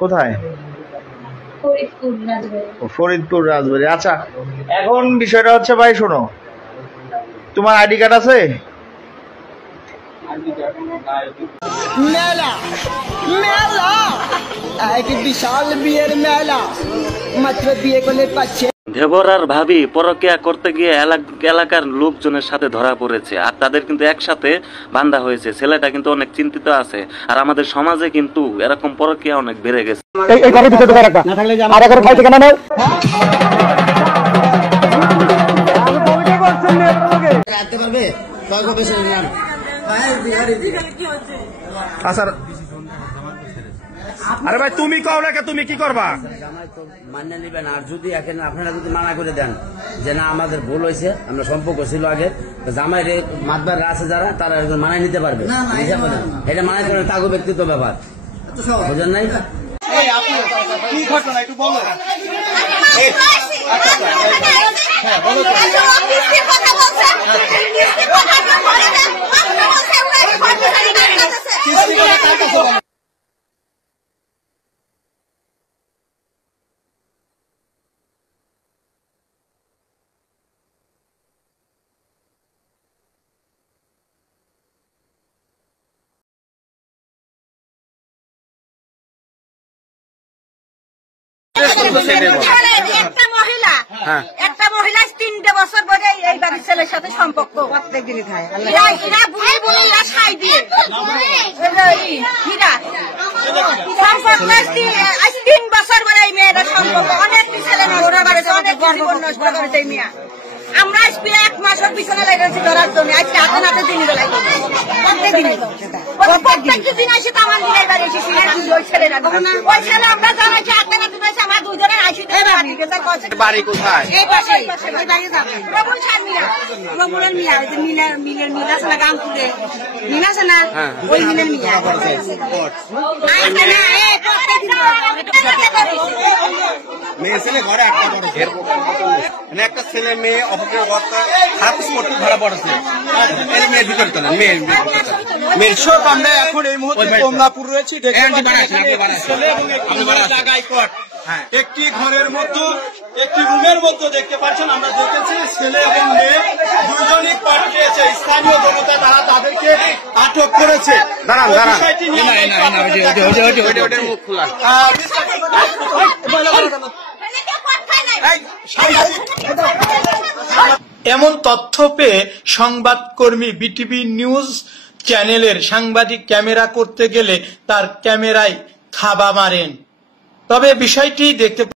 কোথায়? ফরিদপুর রাজবাড়ী। আচ্ছা, এখন বিষয়টা হচ্ছে ভাই শোনো, তোমার আইডি কার্ড আছে? মেলা মেলা এক বিশাল বিয়ের মেলা, মাত্র বিয়ে করলে পাচ্ছে। দেবর আর ভাবি পরকিয়া করতে গিয়ে এলাকার লোকজনের সাথে ধরা পড়েছে, আর তাদের কিন্তু একসাথে বান্ধা হয়েছে। ছেলেটা কিন্তু অনেক চিন্তিত আছে, আর আমাদের সমাজে কিন্তু এরকম পরকিয়া অনেক বেড়ে গেছে। আরে ভাই তুমি কও না, তুমি কি করবা? জামাই তো মান্য নিবেন, আর যদি এখন আপনারা যদি মানা করে দেন যে না আমাদের ভুল হয়েছে, আমরা সম্পর্ক ছিল আগে, জামাই রে মাতবার আছে যারা, তারা একজন মানায় নিতে পারবে। এটা মানায় করে তাগো ব্যক্তিগত ব্যাপার, বুঝেন নাই? কি ঘটনা একটু বলো। একটা মহিলা 3টে বছর ধরে এই বাড়ির ছেলের সাথে সম্পর্ক প্রত্যেকদিনই থাকে। 3 বছর ধরে এই মেয়েটা সম্পর্ক, অনেক ছেলে ওরা বাড়িতে অনেক গর্ব নষ্ট করেছে এই মেয়ে। আমরা আজকে 1 মাসের পিছনে লেগেছি ধরার জন্য, আজকে হাতে নাতে দিন বেলায় প্রত্যেকটি দিন আসি তো আমার দিনের বাড়ি এসেছি ওই ছেলেরা। ওই ছেলে আমরা জানাইছি হাতে নাতে দিয়েছে, আমার দুজনের আসি বাড়ি কোথায়? এই পাশে প্রবল সার মিয়া, প্রবলের মিয়া, ওই যে মিলের মিল আছে না গামপুরে মিল আছে না, ওই মিলের মিয়া মেয়ে ছেলে ঘরে একটা ছেলে মেয়ে অপরের অবস্থা খারাপ করতে ধরা পড়েছে। মেয়ের ভিতরে তো না, মেয়ের দর্শক আমরা এখন এই মুহূর্তে কমলাপুর রয়েছি। একটি ঘরের মতো একটি রুমের মধ্যে দেখতে পাচ্ছেন, আমরা দেখেছি ছেলে এবং মেয়ে দুজনই পাঠিয়েছে। স্থানীয় জনতা তারা তাদেরকে আটক করেছে। এমন তথ্য পেয়ে সংবাদকর্মী বিটিভি নিউজ চ্যানেলের সাংবাদিক ক্যামেরা করতে গেলে তার ক্যামেরায় থাবা মারেন। তবে বিষয়টি দেখতে